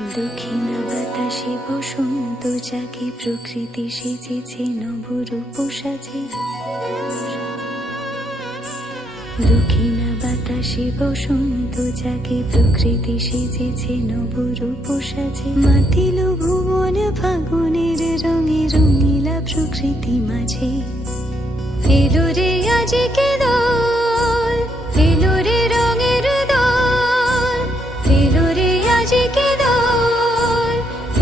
দক্ষিণা বাতাসে বসন্ত যাকে প্রকৃতি সেজেছে নবরূপ সাজে। দক্ষিণা বাতাসে বসন্ত যাকে প্রকৃতি সেজেছে নবরূপ সাজে। মাতিল ভুবন ফাগুনের রঙে রঙিলা প্রকৃতি মাঝে। এলো রে আজকে দোল, এলো রে রঙের দোল, এলো রে আজকে দোল,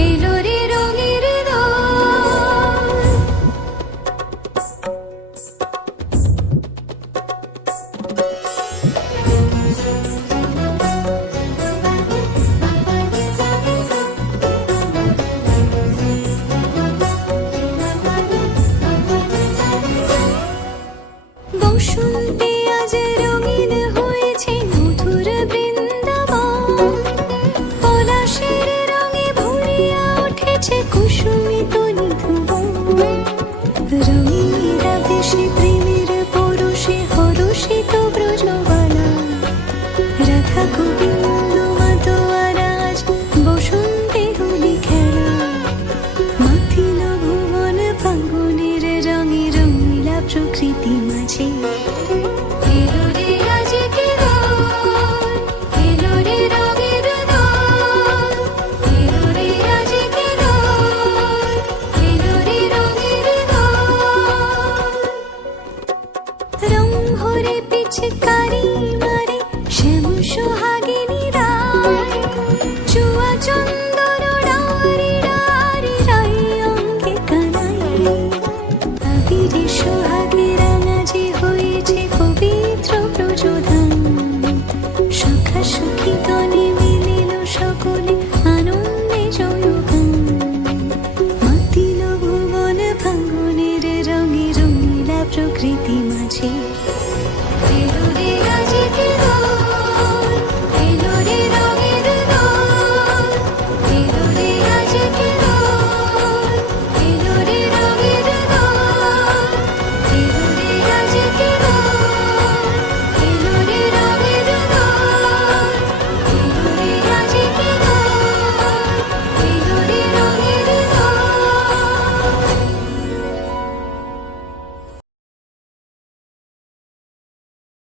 এলো রে রঙের দোল। বসন্তে আজ রঙিন হয়েছে মধুর বৃন্দাবন। পলাশের রঙে ভরিয়া উঠেছে কুসুমিত নিধুবন। রঙিনীরা বেশি প্রেমের পরশে হরষিত ব্রজবালা। রাধা গোবিন্দ মাতোয়ারা আজ বসন্তে হোলি খেলা। মাতিল ভুবন ফাগুনের রঙে রঙিলা প্রকৃতি মাঝে। এলো রে আজকে দোল, এলো রে রঙের দোল, এলো রে আজকে দোল, এলো রে রঙের দোল। রং ভরে পিচকারি মারে শ্যাম সোহাগিনী রায়। চুয়া চন্দন ডারি ডারি রাই অঙ্গে কানাই। আবিরে সোহাগে রাঙাজি হয়েছে পবিত্র প্রযোধান। সখা সখী গণে মিলিল সকলে আনন্দে জয়গান। মাতিল ভুবন ফাগুনের রঙে রঙিলা প্রকৃতি